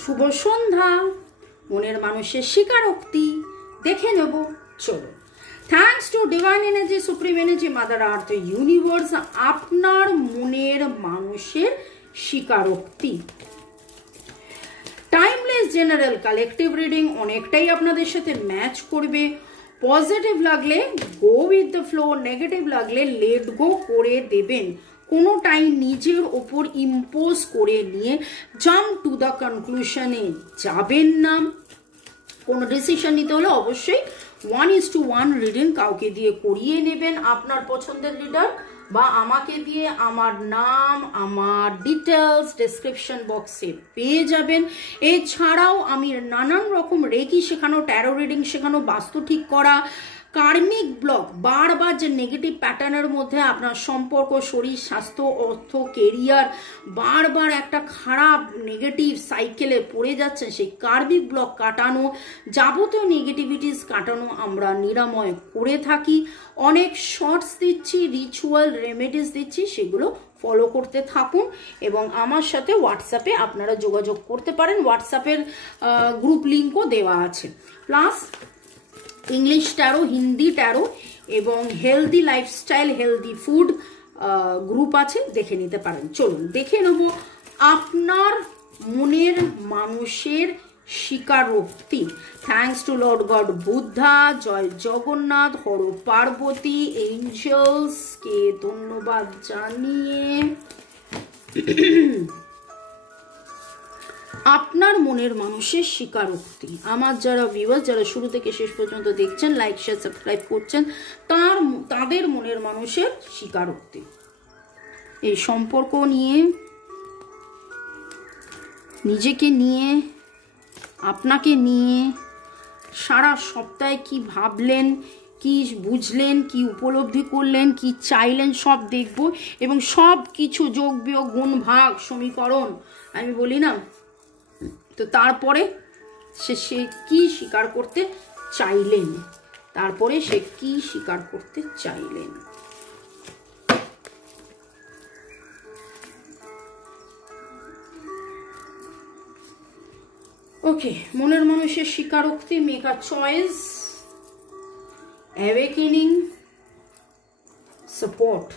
শুভ সন্ধ্যা। মনের মানুষের স্বীকারোক্তি দেখে নেব, চলো। Thanks to divine energy, supreme energy, mother earth, universe, আপনার মনের মানুষের স্বীকারোক্তি। টাইমলেস জেনারেল কালেকটিভ রিডিং অনেকটাই আপনাদের সাথে ম্যাচ করবে। পজিটিভ লাগলে go with the flow, negative লাগলে লেট গো করে দেবেন। কোনোটাই নিজের ওপর ইম্পোজ করে নিয়ে জাম্প টু দ্য কনক্লুশনে যাবেন না। কোনো ডিসিশন নিতে হলে অবশ্যই 1:1 রিডিং কাউকে দিয়ে করিয়ে নেবেন, আপনার পছন্দের লিডার বা আমাকে দিয়ে। আমার নাম, আমার ডিটেলস ডেসক্রিপশন বক্সে পেয়ে যাবেন। এছাড়াও আমি নানান রকম রেকি শেখানো, ট্যারো রিডিং শেখানো, বাস্তু ঠিক করা, কার্মিক ব্লক, বারবার যে নেগেটিভ প্যাটার্নের মধ্যে আপনার সম্পর্ক, শরীর, স্বাস্থ্য, অর্থ, কেরিয়ার বারবার একটা খারাপ নেগেটিভ সাইকেলে পড়ে যাচ্ছেন, সেই কার্মিক ব্লক কাটানো, যাবতীয় নেগেটিভিটিস কাটানো আমরা নিরাময় করে থাকি। অনেক শর্টস দিচ্ছি, রিচুয়াল রেমেডিস দিচ্ছি, সেগুলো ফলো করতে থাকুন এবং আমার সাথে হোয়াটসঅ্যাপে আপনারা যোগাযোগ করতে পারেন। হোয়াটসঅ্যাপের গ্রুপ লিঙ্কও দেওয়া আছে। Plus English tarot, Hindi tarot এবং healthy lifestyle, healthy food group আছে, দেখে নিতে পারেন। চলুন দেখে নেব আপনার মনের মানুষের স্বীকারোক্তি। Thanks to lord god Buddha, জয় জগন্নাথ, হর পার্বতী, এঞ্জেলসকে ধন্যবাদ জানিয়ে আপনার মনের মানুষের স্বীকারোক্তি। আমার যারা ভিউয়ার্স, যারা শুরু থেকে শেষ পর্যন্ত দেখছেন, লাইক শেয়ার সাবস্ক্রাইব করছেন, তাদের মনের মানুষের স্বীকারোক্তি। এই সম্পর্ক নিয়ে, নিজেকে নিয়ে, আপনাকে নিয়ে সারা সপ্তাহে কি ভাবলেন, কি বুঝলেন, কি উপলব্ধি করলেন, কি চাইলেন, সব দেখব এবং সব কিছু যোগ বিয়োগ গুণ ভাগ সমীকরণ আমি বলি না, তো তারপরে সে কি স্বীকার করতে চাইলেন, তারপরে সে কি স্বীকার করতে চাইলেন। ওকে, মনের মানুষের স্বীকারোক্তি। Make a choice, awakening, support.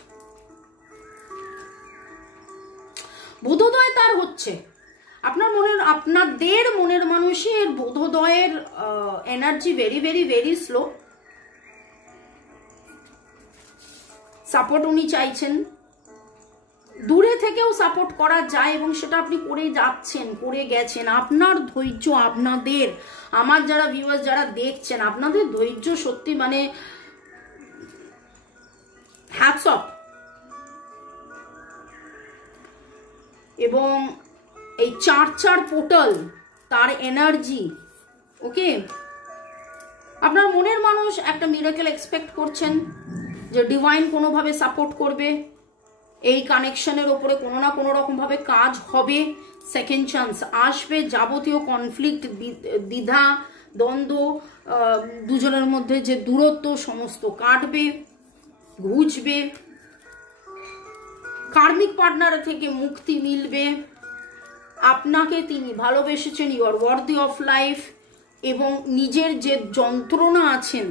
বোধোদয় তার হচ্ছে আপনাদের মনের মানুষের বোধোদয়ের energy very very very slow. Support উনি চাইছেন, দূরে থেকেও সাপোর্ট করা যায় এবং সেটা আপনি করে যাচ্ছেন, করে গেছেন। আপনার ধৈর্য, আপনাদের, আমার যারা ভিউয়ার্স যারা দেখছেন, আপনাদের ধৈর্য সত্যি মানে হ্যাটস অফ। এবং এই 4 পোর্টাল, তার এনার্জি, ওকে, আপনার মনের মানুষ একটা মিরাকেল এক্সপেক্ট করছেন যে ডিভাইন কোনোভাবে সাপোর্ট করবে, এই কানেকশনের ওপরে কোনো না কোনো রকম ভাবে কাজ হবে, সেকেন্ড চান্স আসবে, যাবতীয় কনফ্লিক্ট, দ্বিধা, দ্বন্দ্ব, দুজনের মধ্যে যে দূরত্ব সমস্ত কাটবে, ঘুচবে, কার্মিক পার্টনার থেকে মুক্তি মিলবে। আপনাকে তিনি ভালোবেসেছেন, you are worthy of life. এবং নিজের যে যন্ত্রণা আছেন,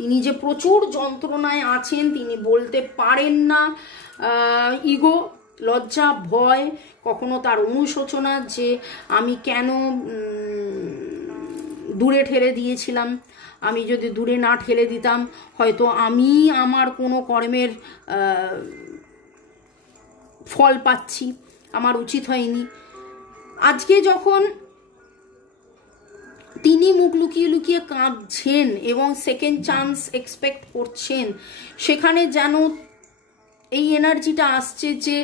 তিনি যে প্রচুর যন্ত্রণায় আছেন, তিনি বলতে পারেন না, ইগো, লজ্জা, ভয়, কখনো তার অনুশোচনা যে আমি কেন দূরে ঠেলে দিয়েছিলাম, আমি যদি দূরে না ঠেলে দিতাম হয়তো আমি আমার কোনো কর্মের ফল পাচ্ছি, আমার উচিত হয়নি। আজকে যখন তিনি মুখ লুকিয়ে লুকিয়ে কাঁদছেন এবং সেকেন্ড চান্স এক্সপেক্ট করছেন, সেখানে যেন এই এনার্জিটা আসছে যে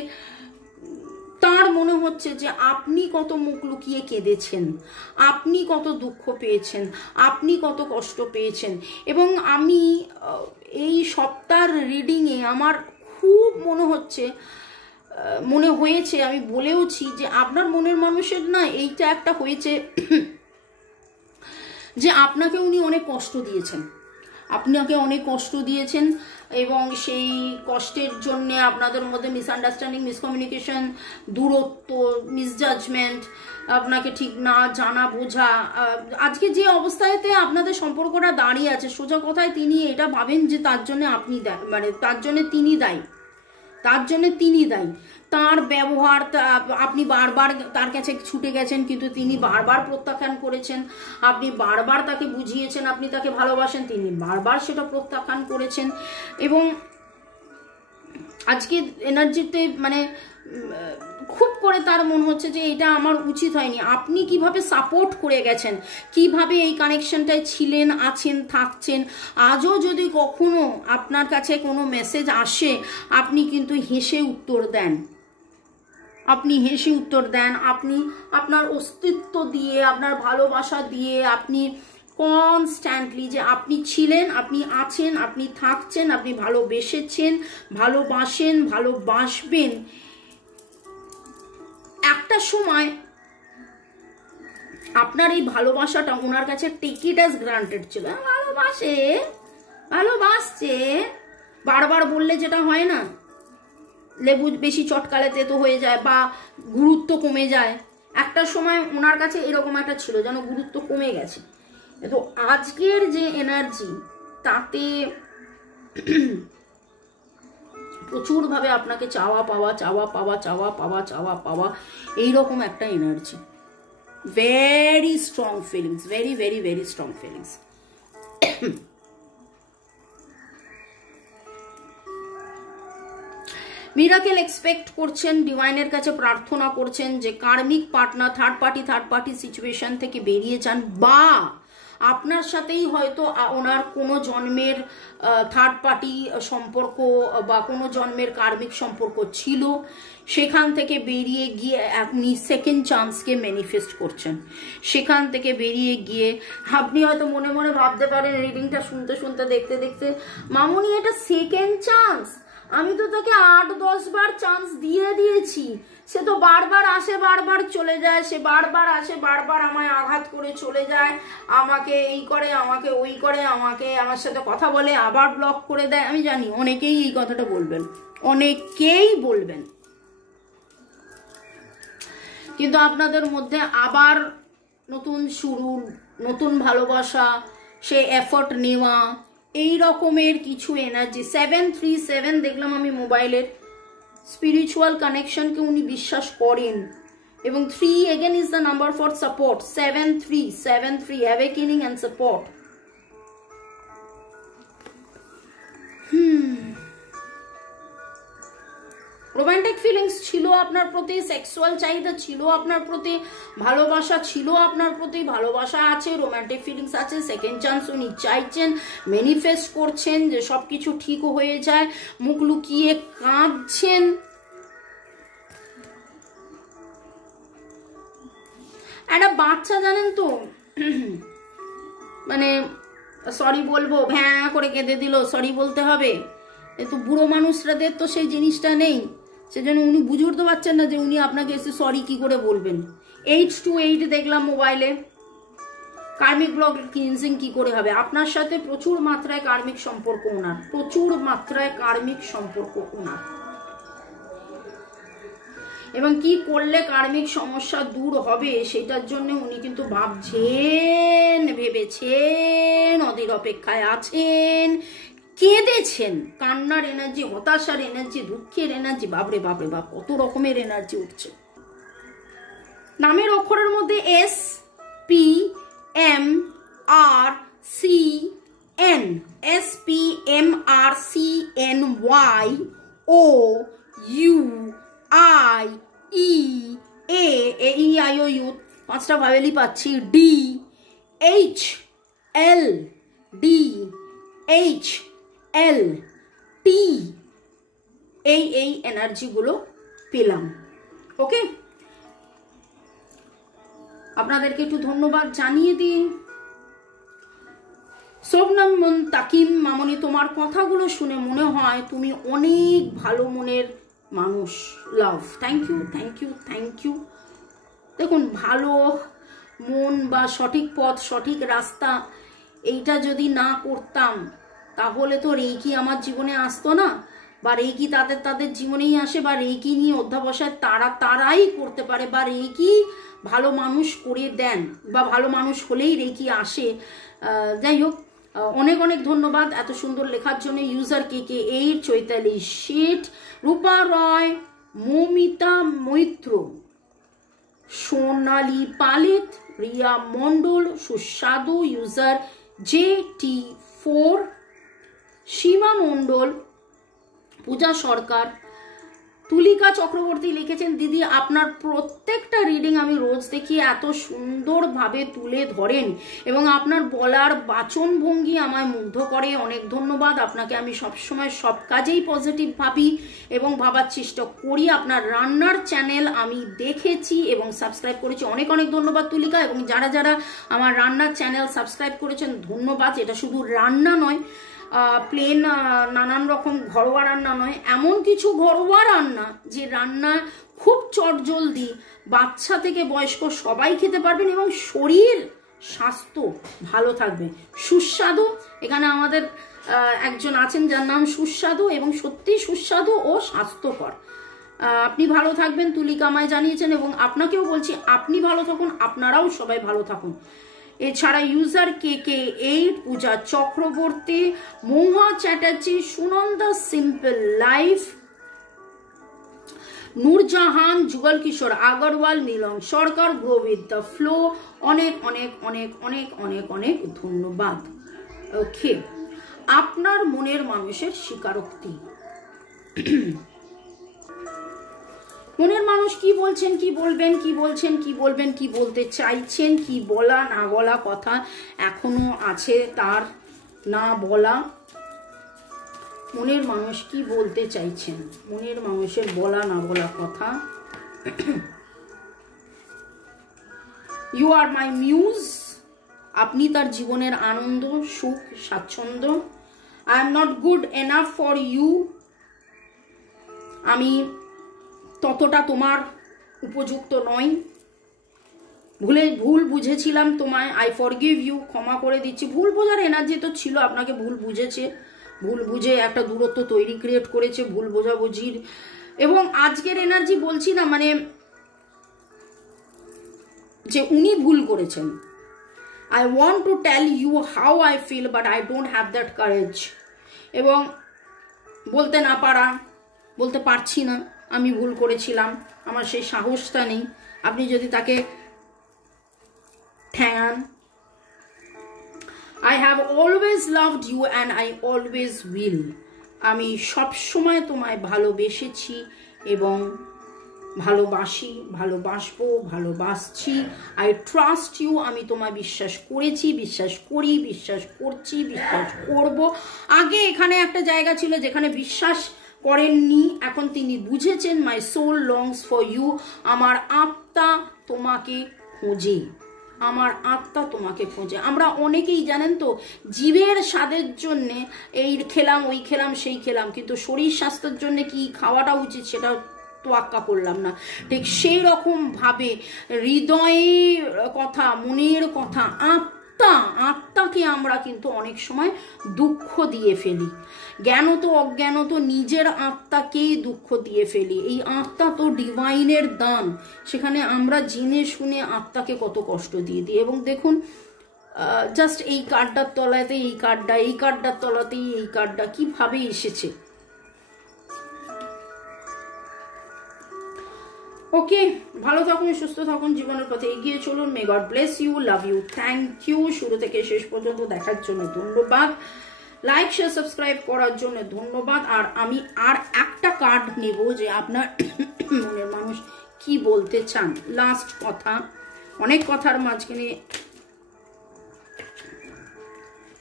তার মনে হচ্ছে যে আপনি কত মুখ লুকিয়ে কেঁদেছেন, আপনি কত দুঃখ পেয়েছেন, আপনি কত কষ্ট পেয়েছেন। এবং আমি এই সপ্তাহের রিডিংয়ে আমার খুব মনে হয়েছে, আমি বলেওছি যে আপনার মনের মানুষের না এইটা একটা হয়েছে যে আপনাকে উনি অনেক কষ্ট দিয়েছেন, আপনাকে অনেক কষ্ট দিয়েছেন এবং সেই কষ্টের জন্য আপনাদের মধ্যে মিসআন্ডারস্ট্যান্ডিং, মিসকমিউনিকেশন, দূরত্ব, মিসজাজমেন্ট, আপনাকে ঠিক না জানা বোঝা, আজকে যে অবস্থাতে আপনাদের সম্পর্কটা দাঁড়িয়ে আছে, সোজা কথায় তিনি এটা ভাবেন যে তার জন্য আপনি মানে তার জন্য তিনি দায়ী, তার জন্য তিনি দায়ী। তার ব্যবহার, আপনি বারবার তার কাছে ছুটে গেছেন কিন্তু তিনি বারবার প্রত্যাখ্যান করেছেন, আপনি বারবার তাকে বুঝিয়েছেন আপনি তাকে ভালোবাসেন, তিনি বারবার সেটা প্রত্যাখ্যান করেছেন। এবং আজকে এনার্জিতে মানে খুব করে তার মনে হচ্ছে যে এটা আমার উচিত হয়নি। আপনি কিভাবে সাপোর্ট করে গেছেন, কিভাবে এই কানেকশনটায় ছিলেন, আছেন, থাকছেন। আজও যদি কখনো আপনার কাছে কোনো মেসেজ আসে আপনি কিন্তু হেসে উত্তর দেন, আপনি হেসে উত্তর দেন, আপনি আপনার অস্তিত্ব দিয়ে, আপনার ভালোবাসা দিয়ে আপনি কনস্ট্যান্টলি যে আপনি ছিলেন, আপনি আছেন, আপনি থাকছেন, আপনি ভালোবেসেছেন, ভালোবাসেন, ভালোবাসবেন। একটা সময় আপনার এই ভালোবাসাটা ওনার কাছে টেক ইট অ্যাজ গ্রান্টেড ছিল। ভালোবাসে, ভালোবাসছে, বারবার বললে যেটা হয় না, লেবু বেশি চটকালে তেতো হয়ে যায় বা গুরুত্ব কমে যায়, একটা সময় ওনার কাছে এরকম একটা ছিল যেন গুরুত্ব কমে গেছে। তো আজকের যে এনার্জি তাতে প্রচুরভাবে আপনাকে চাওয়া পাওয়া, চাওয়া পাওয়া, চাওয়া পাওয়া, চাওয়া পাওয়া, এইরকম একটা energy. Very strong feelings, very very very strong feelings. Miracle expect করছেন, ডিভাইনের কাছে প্রার্থনা করছেন যে কার্মিক পার্টনার থার্ড পার্টি সিচুয়েশন থেকে বেরিয়ে যান, বা আপনার সাথেই হয়তো ওনার কোনো জন্মের থার্ড পার্টি সম্পর্ক বা কোনো জন্মের কার্মিক সম্পর্ক ছিল, সেখান থেকে বেরিয়ে গিয়ে আপনি সেকেন্ড চান্সকে ম্যানিফেস্ট করছেন। সেখান থেকে বেরিয়ে গিয়ে আপনি হয়তো মনে মনে ভাবতে পারেন রিডিংটা শুনতে শুনতে দেখতে দেখতে, মামুনি এটা সেকেন্ড চান্স, আমি তো তাকে 8-10 বার চান্স দিয়ে দিয়েছি, সে তো বারবার আসে বারবার চলে যায়, সে বারবার আসে বারবার আমায় আঘাত করে চলে যায়, আমাকে এই করে, আমাকে ওই করে, আমাকে আমার সাথে কথা বলে আবার ব্লক করে দেয়। আমি জানি অনেকেই এই কথাটা বলবেন, অনেকেই বলবেন, কিন্তু আপনাদের মধ্যে আবার নতুন শুরু, নতুন ভালোবাসা, সে এফর্ট নেওয়া, এই রকমের কিছু এনার্জি। 737 দেখলাম আমি মোবাইলের, স্পিরিচুয়াল কানেকশনকে উনি বিশ্বাস করেন। এবং 3 again is the number for support. 7-3 awakening and support. Romantic feelings ছিল আপনার প্রতি, সেক্সুয়াল চাহিদা ছিল আপনার প্রতি, ভালোবাসা ছিল আপনার প্রতি, ভালোবাসা আছে, রোমান্টিক ফিলিংস আছে, সেকেন্ড চান্স উনি চাইছেন, ম্যানিফেস্ট করছেন যে সবকিছু ঠিক হয়ে যায়, মুখ লুকিয়ে কাঁদছেন। একটা বাচ্চা জানেন তো মানে সরি বলবো, ভ্যাঁ করে কেঁদে দিল, সরি বলতে হবে, কিন্তু বুড়ো মানুষরাদের তো সেই জিনিসটা নেই, সেজন্য উনি বুঝে উঠতে পারছেন না যে উনি আপনাকে এসে সরি কি করে বলবেন। 8-8 দেখলাম মোবাইলে, কার্মিক ব্লক ক্লিনজিং কি করে হবে? আপনার সাথে প্রচুর মাত্রায় কার্মিক সম্পর্ক ওনার, প্রচুর মাত্রায় কার্মিক সম্পর্ক ওনার, এবং কি করলে কার্মিক সমস্যা দূর হবে সেটার জন্য উনি কিন্তু ভাবছেন, ভেবেছেন, অধীর অপেক্ষায় আছেন, কেঁদেছেন। কান্নার এনার্জি, হতাশার এনার্জি, দুঃখের এনার্জি, বাপরে বাপরে বাপ, কত রকমের এনার্জি উঠছে। নামের অক্ষরের মধ্যে SPMRCN, SPMRCNYUIEA, 5টা ভাবেলি পাচ্ছি, DHLT, এই এনার্জিগুলো পেলাম। ওকে, আপনাদেরকে একটু ধন্যবাদ জানিয়ে দিই। শোভনম মন তাকিম, মামনি তোমার কথাগুলো শুনে মনে হয় তুমি অনেক ভালো মনের মানুষ। Love, thank you thank you thank you. দেখুন, ভালো মন বা সঠিক পথ, সঠিক রাস্তা, এইটা যদি না করতাম তাহলে তো রেকি আমার জীবনে আসতো না, বা রেকি তাদের জীবনেই আসে, বা রেকি নিয়ে অধ্যাবসায় তারাই করতে পারে, বা রেকি ভালো মানুষ করে দেন, বা ভালো মানুষ হলেই রেকি আসে। যাই হোক, অনেক অনেক ধন্যবাদ এত সুন্দর লেখার জন্য। ইউজার KK8, চৈতালি শেঠ, রূপা রয়, মৌমিতা মৈত্র, সোনালী পালিত, রিয়া মন্ডল, সুস্বাদু, ইউজার JT4, সীমা মন্ডল, পূজা সরকার, তুলিকা চক্রবর্তী লিখেছেন, দিদি আপনার প্রত্যেকটা রিডিং আমি রোজ দেখি, এত সুন্দরভাবে তুলে ধরেন এবং আপনার বলার বাচন ভঙ্গি আমায় মুগ্ধ করে। অনেক ধন্যবাদ আপনাকে। আমি সবসময় সব কাজেই পজিটিভ ভাবি এবং ভাবার চেষ্টা করি। আপনার রান্নার চ্যানেল আমি দেখেছি এবং সাবস্ক্রাইব করেছি, অনেক অনেক ধন্যবাদ তুলিকা। এবং যারা যারা আমার রান্নার চ্যানেল সাবস্ক্রাইব করেছেন ধন্যবাদ। এটা শুধু রান্না নয়, প্লেন নানান রকম ঘরোয়া রান্না নয়, এমন কিছু ঘরোয়া রান্না যে রান্না খুব চটজলদি বাচ্চা থেকে বয়স্ক সবাই খেতে পারবেন এবং শরীর স্বাস্থ্য ভালো থাকবে। সুস্বাদু, এখানে আমাদের একজন আছেন যার নাম সুস্বাদু এবং সত্যি সুস্বাদু ও স্বাস্থ্যকর। আপনি ভালো থাকবেন তুলিকা আমায় জানিয়েছেন এবং আপনাকেও বলছি আপনি ভালো থাকুন, আপনারাও সবাই ভালো থাকুন। এছাড়া ইউজার KK8, পূজা চক্রবর্তী, মহুয়া চ্যাটার্জি, সুনন্দা সিম্পল লাইফ, নূরজাহান, যুগল কিশোর আগরওয়াল, মিলন সরকার, গ্রো উইথ দ্য ফ্লো, অনেক অনেক অনেক অনেক অনেক অনেক ধন্যবাদ। ওকে, আপনার মনের মানুষের স্বীকারোক্তি। মনের মানুষ কি বলছেন, কি বলবেন, কি বলছেন, কি বলবেন, কি বলতে চাইছেন, কি বলা না বলা কথা এখনো আছে তার না বলা। মনের মানুষ কি বলতে চাইছেন, মনের মানুষের বলা না বলা কথা। ইউ আর মাই মিউজ, আপনি তার জীবনের আনন্দ, সুখ, স্বাচ্ছন্দ্য। I am not good enough for you, আমি ততটা তোমার উপযুক্ত নয়, ভুল বুঝেছিলাম তোমায়, আই ফরগিভ ইউ, ক্ষমা করে দিচ্ছি। ভুল বোঝার এনার্জি তো ছিল, আপনাকে ভুল বুঝেছে, ভুল বুঝে একটা দূরত্ব তৈরি ক্রিয়েট করেছে, ভুল বোঝাবুঝির। এবং আজকের এনার্জি বলছি না মানে যে উনি ভুল করেছেন। I want to tell you how I feel but I don't have that courage, এবং বলতে না পারা, বলতে পারছি না আমি ভুল করেছিলাম, আমার সেই সাহসটা নেই। আপনি যদি তাকে ঠ্যাঙান। I have always loved you and I always will, আমি সব সময় তোমায় ভালোবেসেছি এবং ভালোবাসি, ভালোবাসবো, ভালোবাসছি। I trust you, আমি তোমায় বিশ্বাস করেছি, বিশ্বাস করি, বিশ্বাস করছি, বিশ্বাস করব। আগে এখানে একটা জায়গা ছিল যেখানে বিশ্বাস করেননি, এখন তিনি বুঝেছেন। My soul longs for you, আমার আত্মা তোমাকে খোঁজে, আমার আত্মা তোমাকে খোঁজে। আমরা অনেকেই জানেন তো জীবের স্বাদের জন্যে এই খেলাম, ওই খেলাম, সেই খেলাম, কিন্তু শরীর স্বাস্থ্যের জন্য কি খাওয়াটা উচিত সেটা তোয়াক্কা করলাম না। ঠিক সেই রকম ভাবে হৃদয়ের কথা, মনের কথা, আত্মাকে আমরা কিন্তু অনেক সময় দুঃখ দিয়ে ফেলি। জ্ঞানত অজ্ঞানত নিজের আত্মাকেই দুঃখ দিয়ে ফেলি। এই আত্মা তো ডিভাইনের দান, সেখানে আমরা জেনে শুনে আত্মাকে কত কষ্ট দিয়ে দিই। এবং দেখুন জাস্ট এই কার্ডটার তলাতে এই কার্ডটা, এই কার্ডটার তলাতেই এই কার্ডটা কিভাবে এসেছে। ওকে, ভালো থাকুন, সুস্থ থাকুন, জীবনের পথে এগিয়ে চলুন। May God bless you, love you, thank you. শুরু থেকে শেষ পর্যন্ত দেখার জন্য ধন্যবাদ, লাইক শেয়ার সাবস্ক্রাইব করার জন্য ধন্যবাদ। আর আমি আর একটা কার্ড নেব যে আপনার মনের মানুষ কি বলতে চান। লাস্ট কথা, অনেক কথার মাঝখানে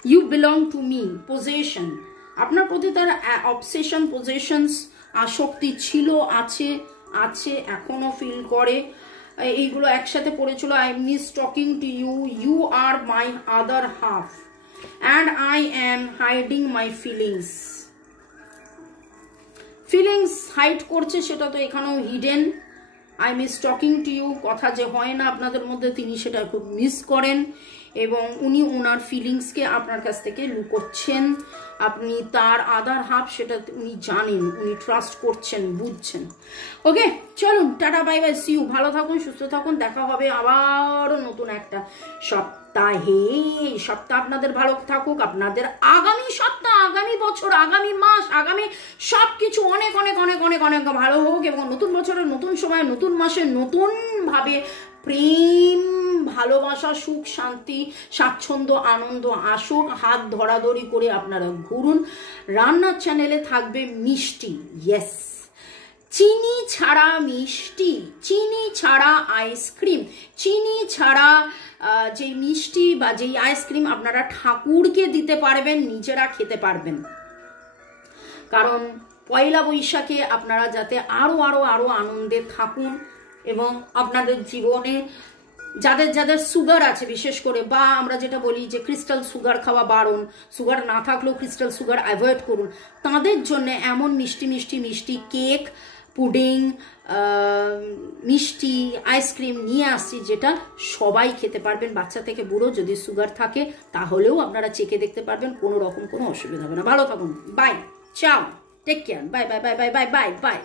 you belong to me, possession, আপনার প্রতি তার অবসেশন, পজেশনস, আসক্তি ছিল, আছে এখনো ফিল করে, এইগুলো একসাথে পড়েছিল। I miss talking to you, you are my other half and I am hiding my feelings. Feelings hide করছে, সেটা তো এখানেও hidden. I miss talking to you, কথা যে হয় না আপনাদের মধ্যে তিনি সেটা খুব মিস করেন এবং উনি ওনার ফিলিংসকে আপনার কাছ থেকে লুকোচ্ছেন। আপনি তার আদার হাফ সেটা উনি জানেন, উনি ট্রাস্ট করছেন, বুঝছেন। ওকে, চলুন, tata, bye bye, see you. ভালো থাকুন, সুস্থ থাকুন, দেখা হবে আবার নতুন একটা সপ্তাহে। সপ্তাহ আপনাদের ভালো থাকুক, আপনাদের আগামী সপ্তাহ, আগামী বছর, আগামী মাস, আগামী সবকিছু অনেক অনেক অনেক অনেক অনেক ভালো হোক, এবং নতুন বছরের নতুন সময়, নতুন মাসে নতুন ভাবে প্রেম, ভালোবাসা, সুখ, শান্তি, স্বাচ্ছন্দ্য, আনন্দ আসুক। হাত ধরাধরি করে আপনারা ঘুরুন। রান্নার চ্যানেলে থাকবে মিষ্টি, ইয়েস, চিনি ছাড়া মিষ্টি, চিনি ছাড়া আইসক্রিম, চিনি ছাড়া যে মিষ্টি বা যেই আইসক্রিম আপনারা ঠাকুরকে দিতে পারবেন, নিজেরা খেতে পারবেন। কারণ পয়লা বৈশাখে আপনারা যাতে আরো আরো আরো আনন্দে থাকুন, এবং আপনাদের জীবনে যাদের যাদের সুগার আছে বিশেষ করে, বা আমরা যেটা বলি যে ক্রিস্টাল সুগার খাওয়া বারণ, সুগার না থাকলেও ক্রিস্টাল সুগার অ্যাভয়েড করুন, তাদের জন্য এমন মিষ্টি মিষ্টি মিষ্টি কেক, পুডিং, মিষ্টি, আইসক্রিম নিয়ে আসছি যেটা সবাই খেতে পারবেন, বাচ্চা থেকে বুড়ো। যদি সুগার থাকে তাহলেও আপনারা চেখে দেখতে পারবেন, কোনো রকম কোনো অসুবিধা হবে না। ভালো থাকুন, bye, ciao, take care, bye bye bye bye bye bye by.